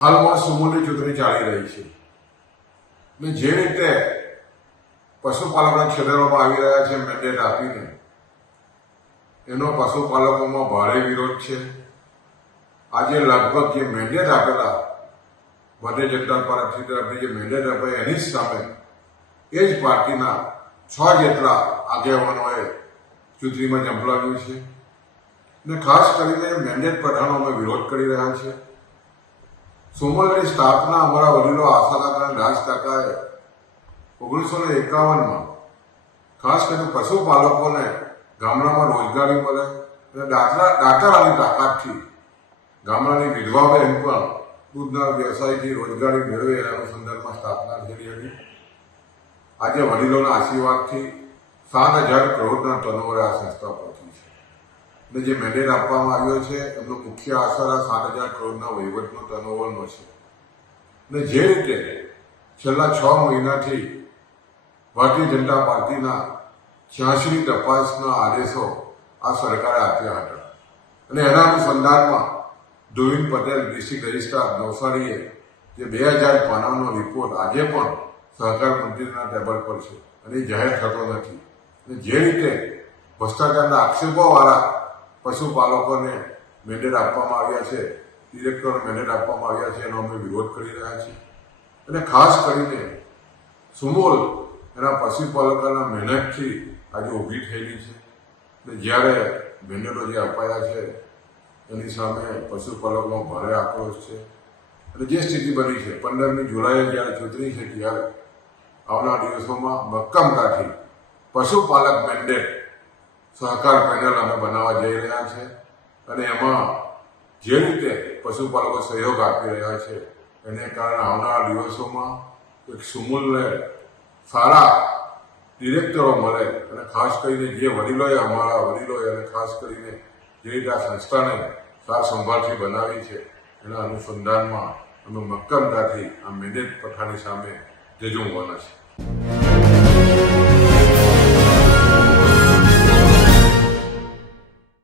હાલમાં સુમુલની ચૂંટણી ચાલી રહી છે ને જે રીતે પશુપાલકના ક્ષેત્રમાં આવી રહ્યા છે મેન્ડેટ આપીને એનો પશુપાલકોમાં ભારે વિરોધ છે. આજે લગભગ જે મેન્ડેટ આપેલા ભારતીય જનતા પાર્ટી તરફથી જે મેન્ડેટ આપ્યા એની જ સામે એ જ પાર્ટીના 6 જેટલા આગેવાનોએ ચૂંટણીમાં ઝંપલાવ્યું છે ને ખાસ કરીને મેન્ડેટ પ્રધાનો અમે વિરોધ કરી રહ્યા છીએ. સુમલની સ્થાપના અમારા વડીલો આશા કાકા અને રાજ કાકાએ 1951માં ખાસ કરીને પશુપાલકોને ગામડામાં રોજગારી મળે અને દાતારાની તાકાતથી ગામડાની વિધવા બહેન પણ દૂધના વ્યવસાયથી રોજગારી મેળવે એના અનુસંધાનમાં સ્થાપના થયેલી હતી. આજે વડીલોના આશીર્વાદથી 7,000 કરોડના ટર્નઓવર આ સંસ્થા પહોંચી છે અને જે મેન્ડેટ આપવામાં આવ્યો છે એમનો મુખ્ય આશર આ 7,000 કરોડના વહીવટનો ટર્નઓવરનો છે. અને જે રીતે છેલ્લા 6 મહિનાથી ભારતીય જનતા પાર્ટીના 86 તપાસના આદેશો આ સરકારે આપ્યા હતા અને એના અનુસંધાનમાં ધોવિન પટેલ ડિસ્ટ્રિક્ટ રજિસ્ટ્રાર નવસારીએ જે 2000 પાનાનો રિપોર્ટ આજે પણ સહકાર મંત્રીના ટેબલ પર છે અને એ જાહેર થતો નથી. અને જે રીતે ભ્રષ્ટાચારના આક્ષેપોવાળા પશુપાલકોને મેન્ડેટ આપવામાં આવ્યા છે, ડિરેક્ટરોને મેન્ડેટ આપવામાં આવ્યા છે, એનો અમે વિરોધ કરી રહ્યા છીએ. અને ખાસ કરીને સુમોલ એના પશુપાલકોના મહેનતથી આજે ઊભી થયેલી છે. અને જ્યારે મેન્ડેટો જે અપાયા છે એની સામે પશુપાલકોમાં ભારે આક્રોશ છે. અને જે સ્થિતિ બની છે 15મી જુલાઈએ જ્યારે ચૂંટણી છે ત્યારે આવનાર દિવસોમાં મક્કમતાથી પશુપાલક મેન્ડેટ સહકાર પેનલ અમે બનાવવા જઈ રહ્યા છે અને એમાં જે રીતે પશુપાલકો સહયોગ આપી રહ્યા છે એને કારણે આવનારા દિવસોમાં એક સુમૂલને સારા ડિરેક્ટરો મળે અને ખાસ કરીને જે વડીલોએ અમારા વડીલોએ અને ખાસ કરીને જે રીતે આ સંસ્થાને સાર સંભાળથી બનાવી છે એના અનુસંધાનમાં અમે મક્કમતાથી આ મેન્ડેટ પ્રથાની સામે ઝઝૂમવાના છે.